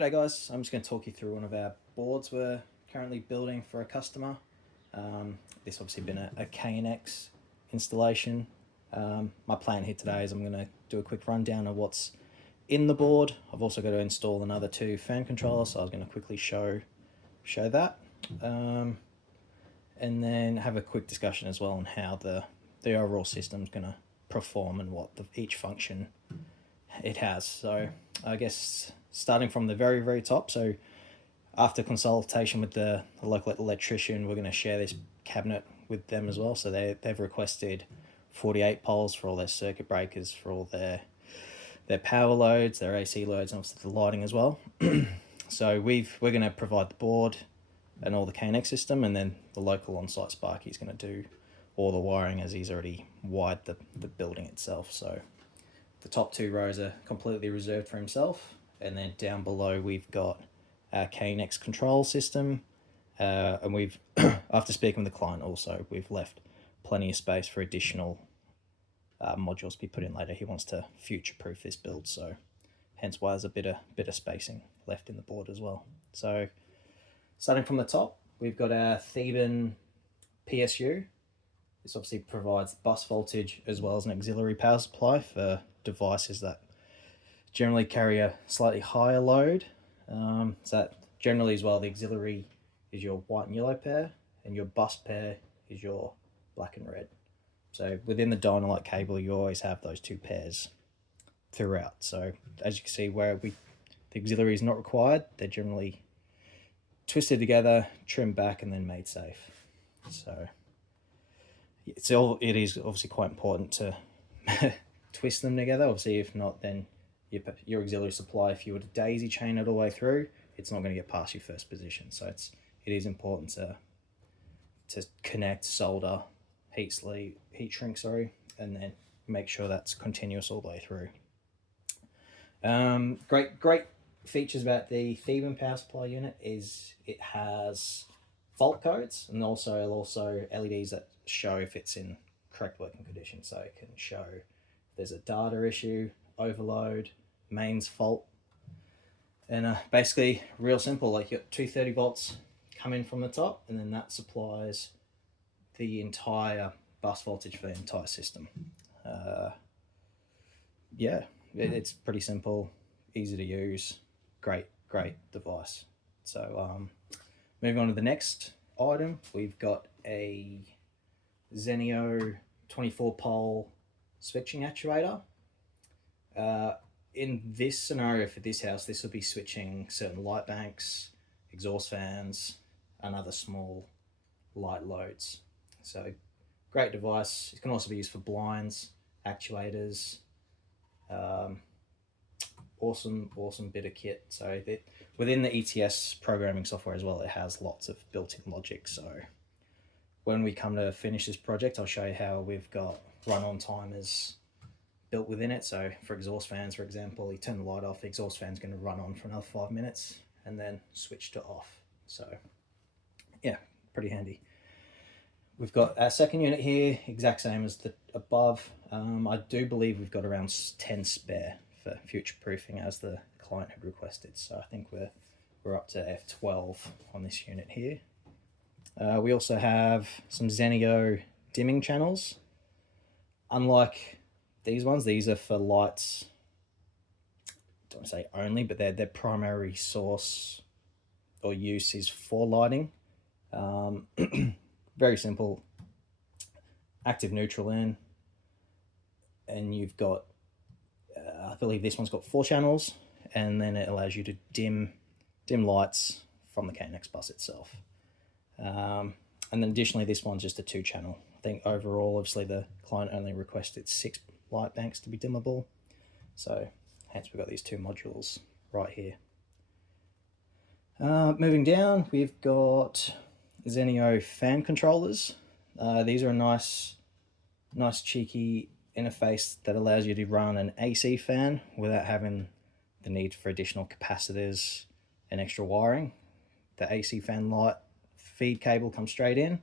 G'day guys, I'm just going to talk you through one of our boards we're currently building for a customer. This obviously been a KNX installation. My plan here today is I'm going to do a quick rundown of what's in the board. I've also got to install another 2 fan controllers, so I was going to quickly show that. And then have a quick discussion as well on how the overall system is going to perform and what each function it has. So I guess starting from the very top, so after consultation with the local electrician, we're going to share this cabinet with them as well. So they've requested 48 poles for all their circuit breakers, for all their power loads, their AC loads, and obviously the lighting as well. So we're going to provide the board and all the KNX system, and then the local on-site sparky is going to do all the wiring, as he's already wired the building itself. So the top 2 rows are completely reserved for himself, and then down below we've got our KNX control system, and we've after speaking with the client also, we've left plenty of space for additional modules to be put in later. He wants to future-proof this build, so hence why there's a bit of spacing left in the board as well. So starting from the top, we've got our Theban PSU. This obviously provides bus voltage as well as an auxiliary power supply for devices that generally carry a slightly higher load. So that generally as well, the auxiliary is your white and yellow pair, and your bus pair is your black and red. So within the Dynalite cable, you always have those 2 pairs throughout. So as you can see, where the auxiliary is not required, they're generally twisted together, trimmed back, and then made safe. So it is obviously quite important to twist them together. Obviously, if not, then your auxiliary supply, if you were to daisy chain it all the way through, it's not going to get past your first position. So it is important to connect, solder, heat shrink, and then make sure that's continuous all the way through. Great features about the Theban power supply unit is it has fault codes, and also LEDs that show if it's in correct working condition. So it can show if there's a data issue, overload, mains fault, and basically real simple. Like, you got 230 volts coming from the top, and then that supplies the entire bus voltage for the entire system. It's pretty simple, easy to use, great device. So moving on to the next item, we've got a Zenio 24 pole switching actuator. In this scenario for this house, this will be switching certain light banks, exhaust fans, and other small light loads. So great device. It can also be used for blinds, actuators. Awesome bit of kit. So within the ETS programming software as well, it has lots of built-in logic. So when we come to finish this project, I'll show you how we've got run-on timers built within it. So for exhaust fans, for example, you turn the light off, the exhaust fan's going to run on for another 5 minutes and then switch to off. So yeah, pretty handy. We've got our second unit here, exact same as the above. I do believe we've got around 10 spare for future proofing as the client had requested. So I think we're up to F12 on this unit here. We also have some Zenio dimming channels. Unlike these ones, these are for lights, I don't want to say only, but their primary source or use is for lighting. Very simple, active neutral in, and you've got, I believe this one's got 4 channels, and then it allows you to dim lights from the KNX bus itself. And then additionally, this one's just a 2-channel. I think overall, obviously the client only requested 6 light banks to be dimmable, so hence we've got these 2 modules right here. Moving down, we've got Zenio fan controllers. These are a nice cheeky interface that allows you to run an AC fan without having the need for additional capacitors and extra wiring. The AC fan light feed cable comes straight in.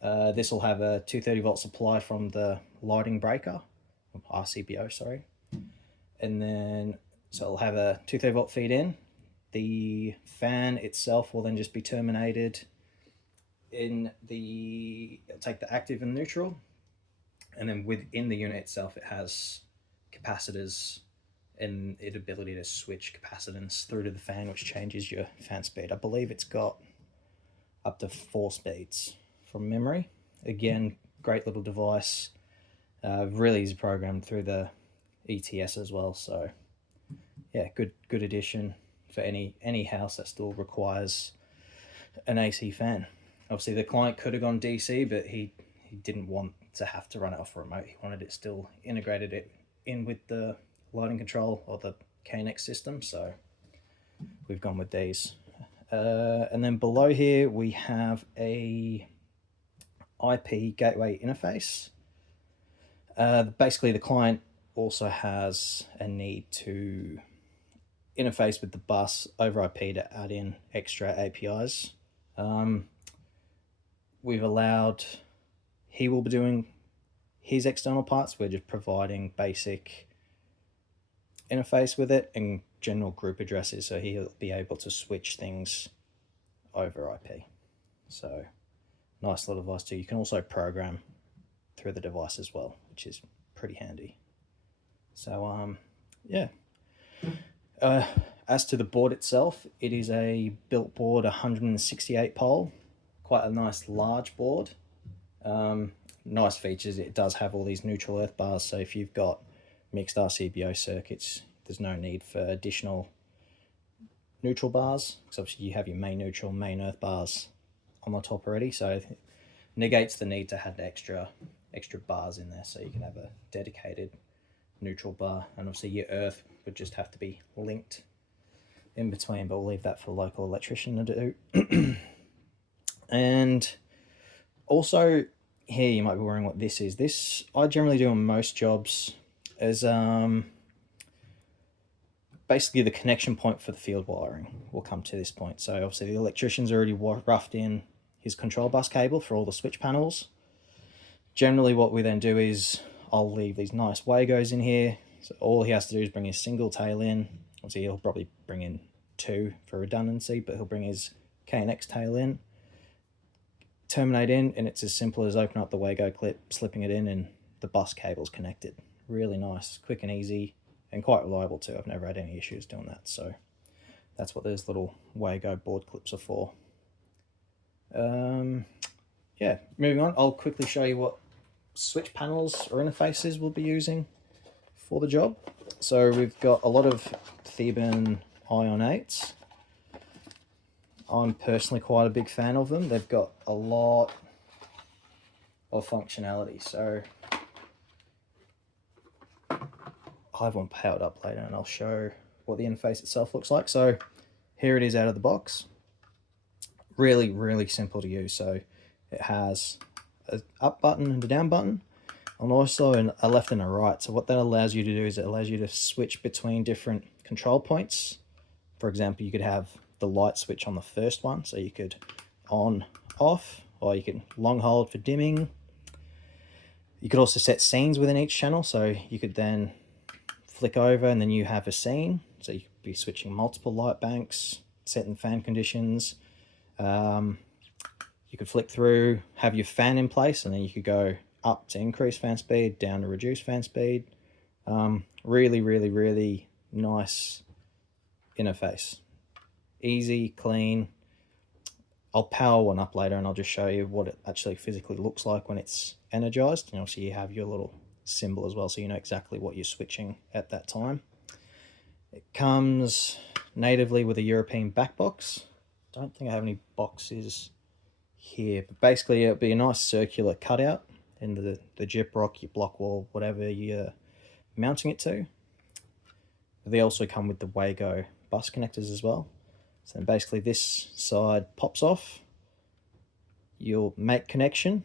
This will have a 230 volt supply from the lighting breaker, RCBO, sorry. And then, so it'll have a 230 volt feed in, The fan itself will then just be terminated in the, it'll take the active and neutral, and then within the unit itself it has capacitors and its ability to switch capacitance through to the fan, which changes your fan speed. I believe it's got up to 4 speeds from memory. Again, great little device, really easy programmed through the ETS as well. So yeah, good addition for any house that still requires an AC fan. Obviously the client could have gone DC, but he didn't want to have to run it off a remote. He wanted it still integrated it in with the lighting control or the KNX system, so we've gone with these. And then below here we have a IP gateway interface. Basically the client also has a need to interface with the bus over IP to add in extra APIs. We've allowed, he will be doing his external parts. We're just providing basic interface with it and general group addresses, so he'll be able to switch things over IP. So nice little device too. You can also program through the device as well, which is pretty handy. So yeah. As to the board itself, it is a built board, 168 pole, quite a nice large board. Nice features, it does have all these neutral earth bars, so if you've got mixed RCBO circuits, there's no need for additional neutral bars, because obviously you have your main neutral, main earth bars on the top already, so it negates the need to have extra bars in there, so you can have a dedicated neutral bar, and obviously your earth would just have to be linked in between, but we'll leave that for the local electrician to do. And also here you might be wondering what this is. This I generally do on most jobs as basically the connection point for the field wiring. We'll come to this point. So obviously the electrician's already roughed in his control bus cable for all the switch panels. Generally what we then do is I'll leave these nice Wagos in here. So all he has to do is bring his single tail in. Obviously he'll probably bring in 2 for redundancy, but he'll bring his KNX tail in, terminate in, and it's as simple as open up the Wago clip, slipping it in, and the bus cable's connected. Really nice, quick and easy, and quite reliable too. I've never had any issues doing that, so that's what those little Wago board clips are for. Yeah, moving on, I'll quickly show you what switch panels or interfaces we'll be using for the job. So we've got a lot of Theban Ion 8s. I'm personally quite a big fan of them. They've got a lot of functionality. So I'll have one powered up later and I'll show what the interface itself looks like. So here it is out of the box. Really, really simple to use. So it has an up button and a down button, and also a left and a right. So what that allows you to do is it allows you to switch between different control points. For example, you could have the light switch on the first one, so you could on, off, or you can long hold for dimming. You could also set scenes within each channel, so you could then flick over and then you have a scene. So you could be switching multiple light banks, setting fan conditions. You could flick through, have your fan in place, and then you could go up to increase fan speed, down to reduce fan speed. Really, really, really nice interface. Easy, clean. I'll power one up later and I'll just show you what it actually physically looks like when it's energized. And obviously you have your little symbol as well, so you know exactly what you're switching at that time. It comes natively with a European back box. Don't think I have any boxes here, but basically it'll be a nice circular cutout in the gyprock, your block wall, whatever you're mounting it to. They also come with the Wago bus connectors as well. So basically this side pops off, you'll make connection,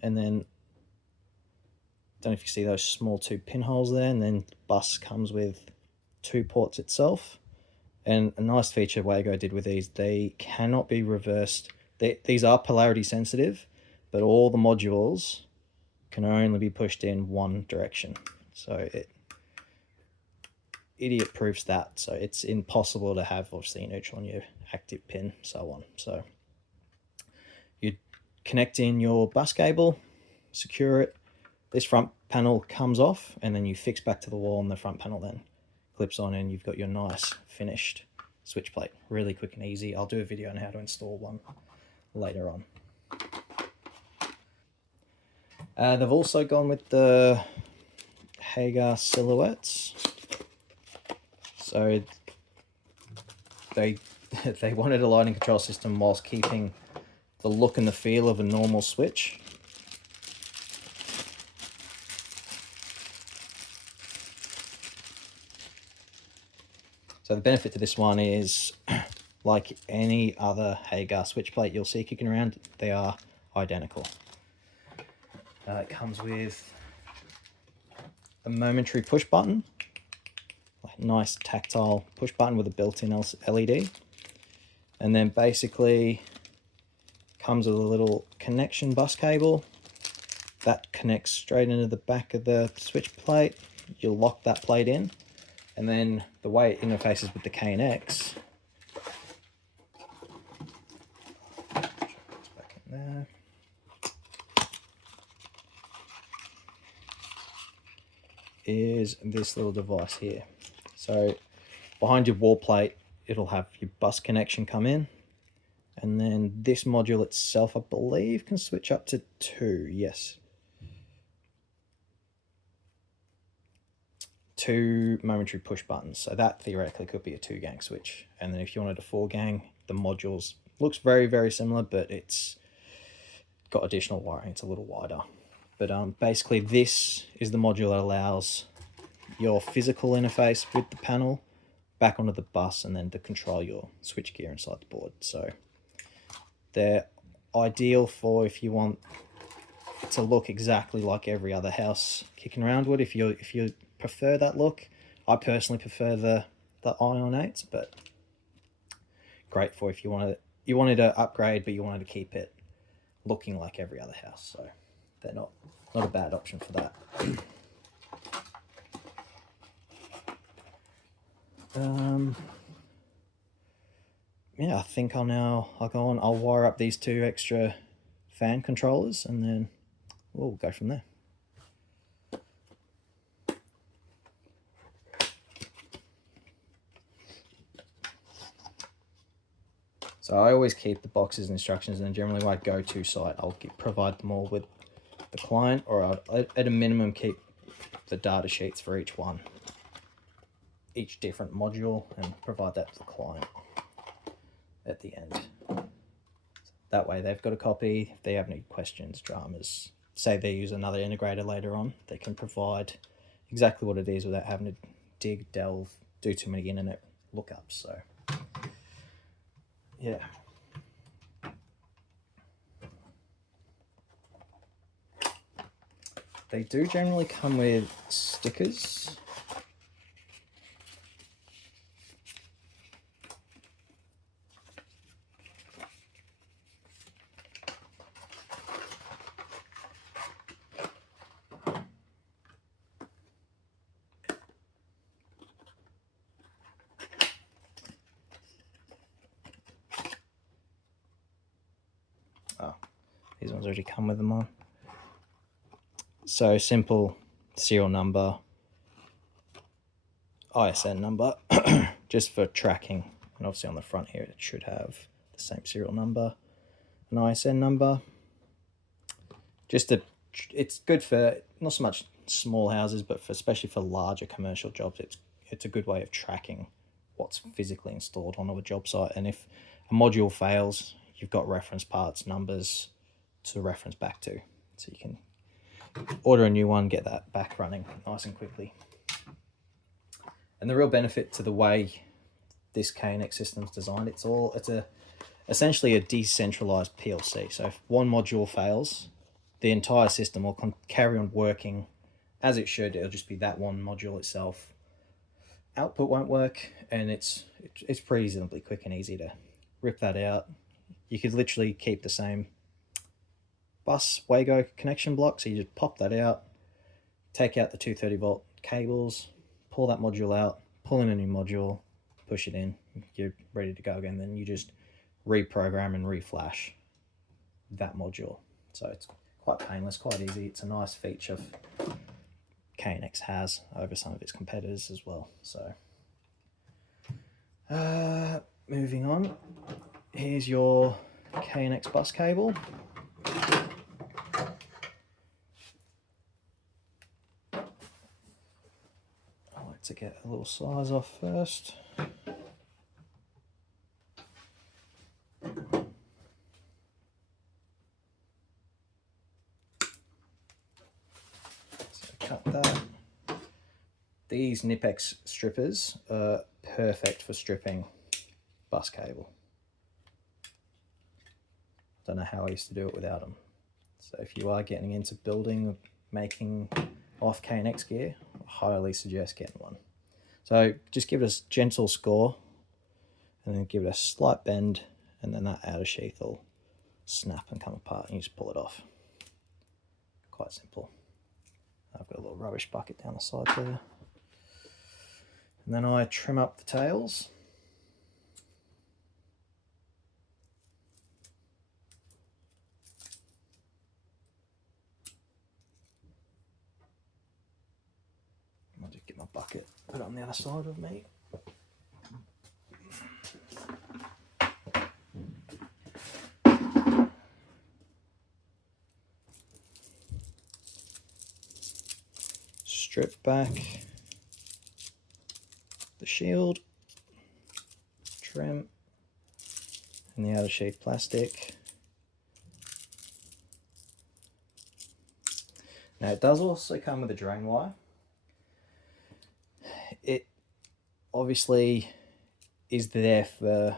and then don't know if you see those small 2 pinholes there, and then the bus comes with 2 ports itself. And a nice feature Wago did with these, they cannot be reversed. These are polarity sensitive, but all the modules can only be pushed in one direction. So idiot proofs that. So it's impossible to have obviously neutral on your active pin, so on. So you connect in your bus cable, secure it. This front panel comes off, and then you fix back to the wall, and the front panel then clips on, and you've got your nice finished switch plate. Really quick and easy. I'll do a video on how to install one later on. They've also gone with the Hagar silhouettes. So they wanted a lighting control system whilst keeping the look and the feel of a normal switch. So the benefit to this one is, like any other Hagar switch plate you'll see kicking around, they are identical. It comes with a momentary push button, like nice tactile push button with a built-in LED, and then basically comes with a little connection bus cable that connects straight into the back of the switch plate. You'll lock that plate in, and then the way it interfaces with the KNX, back in there, is this little device here. So behind your wall plate, it'll have your bus connection come in, and then this module itself, I believe, can switch up to 2, yes. 2 momentary push buttons, so that theoretically could be a 2-gang switch. And then if you wanted a 4-gang, the modules looks very, very similar, but it's got additional wiring. It's a little wider. But basically this is the module that allows your physical interface with the panel back onto the bus, and then to control your switch gear inside the board. So they're ideal for if you want it to look exactly like every other house kicking around would. If you prefer that look, I personally prefer the Ion 8s, but great for if you wanted to upgrade but you wanted to keep it looking like every other house. So they're not a bad option for that. Yeah, I think I'll go on. I'll wire up these 2 extra fan controllers, and then we'll go from there. So I always keep the boxes and instructions, and generally when I go to site, I'll provide them all with the client, or I'll at a minimum keep the data sheets for each one, each different module, and provide that to the client at the end. That way they've got a copy. If they have any questions, dramas, say they use another integrator later on, they can provide exactly what it is without having to dig, delve, do too many internet lookups. So yeah. They do generally come with stickers. Oh, these ones already come with them on. So simple serial number, ISN number, just for tracking. And obviously on the front here, it should have the same serial number, an ISN number. It's good for not so much small houses, but especially for larger commercial jobs. It's a good way of tracking what's physically installed onto a job site. And if a module fails, you've got reference parts numbers to reference back to, so you can order a new one, get that back running nice and quickly. And the real benefit to the way this KNX system's designed, it's essentially a decentralized PLC. So if one module fails, the entire system will carry on working as it should. It'll just be that one module itself. Output won't work, and it's pretty reasonably quick and easy to rip that out. You could literally keep the same bus Wago connection block, so you just pop that out, take out the 230 volt cables, pull that module out, pull in a new module, push it in, you're ready to go again. Then you just reprogram and reflash that module. So it's quite painless, quite easy. It's a nice feature KNX has over some of its competitors as well. So moving on, here's your KNX bus cable. I like to get a little size off first. Cut that. These Knipex strippers are perfect for stripping bus cable. Don't know how I used to do it without them. So if you are getting into building, making off KNX gear, I highly suggest getting one. So just give it a gentle score and then give it a slight bend, and then that outer sheath will snap and come apart and you just pull it off. Quite simple. I've got a little rubbish bucket down the side there. And then I trim up the tails. I'll just get my bucket, put it on the other side of me. Strip back the shield, trim, and the outer sheath plastic. Now it does also come with a drain wire. It obviously is there for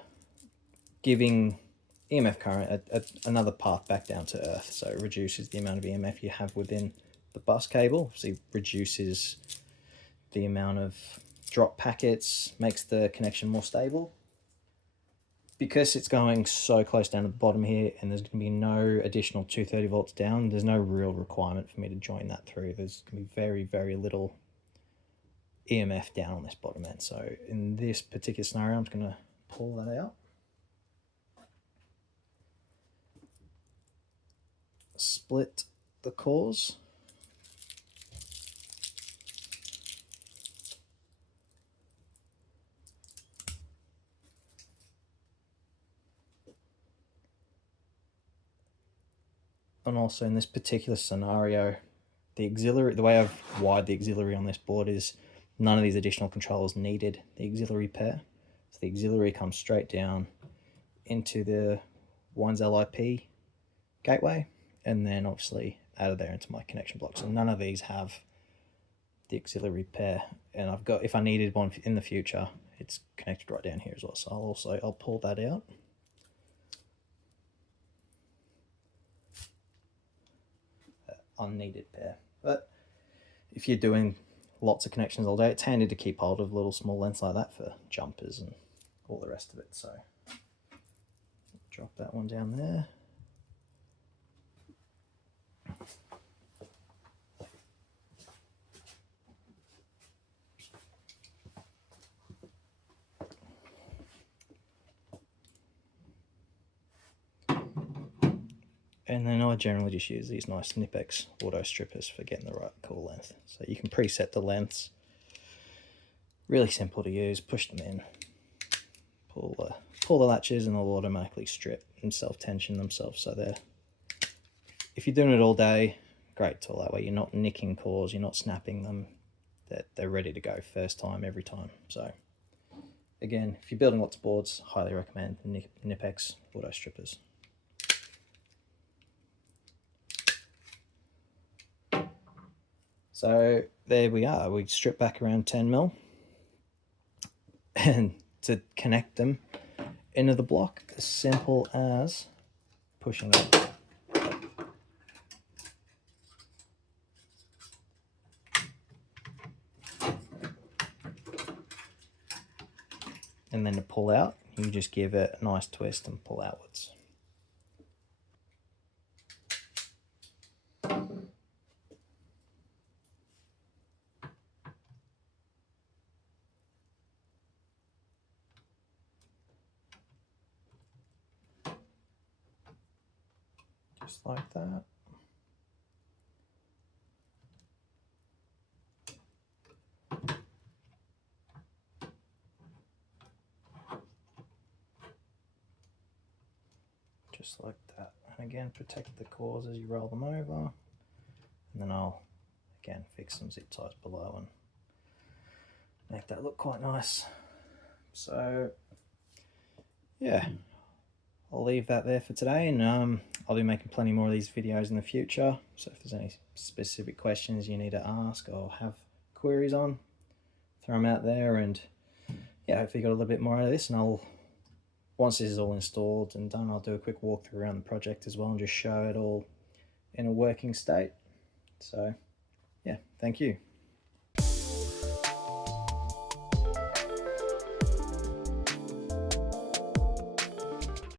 giving EMF current another path back down to earth, so it reduces the amount of EMF you have within the bus cable, so it reduces the amount of drop packets, makes the connection more stable. Because it's going so close down to the bottom here and there's going to be no additional 230 volts down, there's no real requirement for me to join that through. There's going to be very, very little EMF down on this bottom end. So in this particular scenario, I'm just going to pull that out. Split the cores. And also in this particular scenario, the auxiliary, the way I've wired the auxiliary on this board is none of these additional controllers needed the auxiliary pair. So the auxiliary comes straight down into the 1's LIP gateway, and then obviously out of there into my connection block. So none of these have the auxiliary pair, and I've got, if I needed one in the future, it's connected right down here as well. So I'll pull that out. Unneeded pair. But if you're doing lots of connections all day, it's handy to keep hold of little small lengths like that for jumpers and all the rest of it. So drop that one down there. And then I generally just use these nice Knipex auto strippers for getting the right core length. So you can preset the lengths. Really simple to use. Push them in, pull the latches, and they'll automatically strip and self-tension themselves. So they're, if you're doing it all day, great tool. That way you're not nicking cores, you're not snapping them. They're ready to go first time, every time. So again, if you're building lots of boards, highly recommend the Knipex auto strippers. So there we are, we stripped back around 10mm, and to connect them into the block, as simple as pushing it. And then to pull out, you just give it a nice twist and pull outwards. just like that. Just like that. And again, protect the cores as you roll them over. And then I'll again fix some zip ties below and make that look quite nice. So yeah, I'll leave that there for today, and I'll be making plenty more of these videos in the future. So if there's any specific questions you need to ask or have queries on, throw them out there, and yeah, hopefully you got a little bit more out of this. And once this is all installed and done, I'll do a quick walkthrough around the project as well and just show it all in a working state. So yeah, thank you.